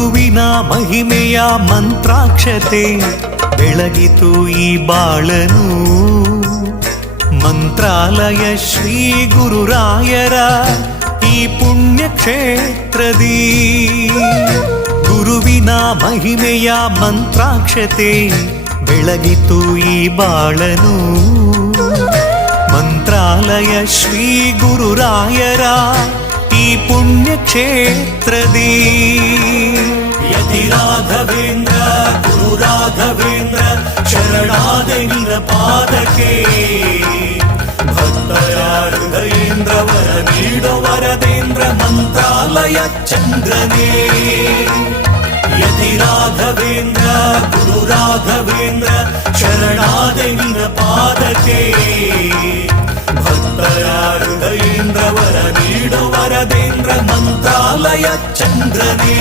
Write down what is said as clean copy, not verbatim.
ಗುರುವಿನ ಮಹಿಮೆಯ ಮಂತ್ರಾಕ್ಷತೆ ಬೆಳಗಿತು ಈ ಬಾಳನು. ಮಂತ್ರಾಲಯ ಶ್ರೀ ಗುರುರಾಯರ ಈ ಪುಣ್ಯ ಕ್ಷೇತ್ರದಿ ಗುರುವಿನ ಮಹಿಮೆಯ ಮಂತ್ರಾಕ್ಷತೆ ಬೆಳಗಿತು ಈ ಬಾಳನು. ಮಂತ್ರಾಲಯ ಶ್ರೀ ಗುರುರಾಯರ ಈ ಪುಣ್ಯ ಕ್ಷೇತ್ರದಿ ಯತಿ ರಾಘವೇಂದ್ರ ಗುರು ರಾಘವೇಂದ್ರ ಶರಣಾದೆ ನಿನ್ನ ಪಾದಕ್ಕೆ. ಭಕ್ತರ ಹೃದಯೇಂದ್ರ ವರ ನೀಡೋ ವರದೇಂದ್ರ ಮಂತ್ರಾಲಯ ಚಂದ್ರನೇ. ಯತಿ ರಾಘವೇಂದ್ರ ಗುರು ರಾಘವೇಂದ್ರ ಶರಣಾದೆ ನಿನ್ನ ಪಾದಕ್ಕೆ. ಭಕ್ತರ ಹೃದಯೇಂದ್ರ ವರ ನೀಡೋ ವರದೇಂದ್ರ ಮಂತ್ರಾಲಯ ಚಂದ್ರನೇ.